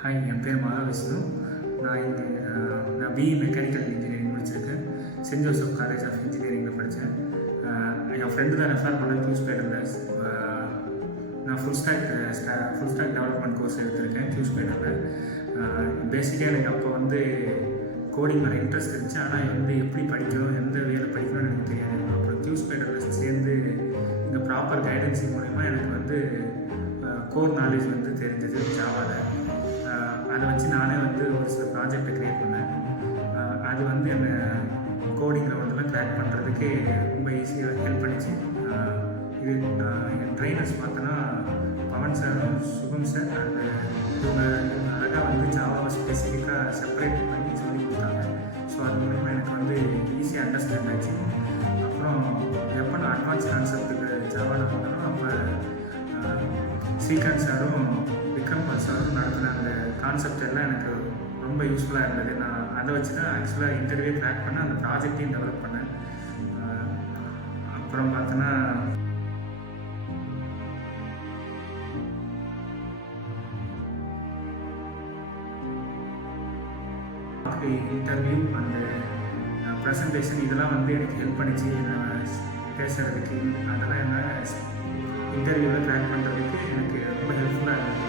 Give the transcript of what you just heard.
Hi, என் பேர் மகாவிஷ்ணு. நான் BE mechanical engineering முடிச்சிருக்கேன். சென்ட் ஜோசப் காலேஜ் ஆஃப் இன்ஜினியரிங்கில் படித்தேன். என் ஃப்ரெண்டு தான் ரெஃபர் பண்ண QSpiderல. நான் ஃபுல் ஸ்டாக் டெவலப்மெண்ட் கோர்ஸ் எடுத்திருக்கேன் QSpiderல. பேசிக்காக எனக்கு அப்போ கோடிங் மேலே இன்ட்ரெஸ்ட் இருந்துச்சு. ஆனால் எப்படி படிக்கணும், எந்த வேலை படிக்கணும்னு எனக்கு தெரியாது. அப்புறம் QSpiderல சேர்ந்து இந்த ப்ராப்பர் கைடன்ஸ் மூலிமா எனக்கு கோர் நாலேஜ் தெரிஞ்சது ஜாவாவில். அதை வச்சு நானே ஒரு சில ப்ராஜெக்டை க்ரியேட் பண்ணேன். அது என்னை கோடிங் லெவலில் க்ராக் பண்ணுறதுக்கு ரொம்ப ஈஸியாக ஹெல்ப் பண்ணிச்சு. இது என் ட்ரைனர்ஸ் பார்த்தோன்னா பவன் சாரும் சுகம் சார் அண்ட் இவங்க அழகாக ஜாவாவை ஸ்பெசிஃபிக்காக செப்பரேட் பண்ணி சொல்லி கொடுத்தாங்க. ஸோ அது மூலிமா எனக்கு ஈஸியாக அண்டர்ஸ்டாண்ட் ஆச்சு. அப்புறம் எப்போ நான் அட்வான்ஸ் கான்செப்ட்டுக்கு ஜாவாவில் போனோம், அப்போ ஸ்ரீகாந்த் சாரும் விக்ரம் சாரும் நடத்தின அந்த கான்செப்ட் எல்லாம் எனக்கு ரொம்ப யூஸ்ஃபுல்லாக இருந்தது. நான் அதை வச்சு தான் ஆக்சுவலாக இன்டர்வியூ க்ராக் பண்ண அந்த ப்ராஜெக்டையும் டெவலப் பண்ணேன். அப்புறம் பார்த்தோன்னா இன்டர்வியூ அந்த ப்ரெசன்டேஷன் இதெல்லாம் எனக்கு ஹெல்ப் பண்ணிச்சு. பேசுகிறதுக்கு அதெல்லாம் என்ன இன்டர்வியூவில் க்ராக் பண்ணுறதுக்கு எனக்கு ரொம்ப ஹெல்ப்ஃபுல்லாக இருந்தது.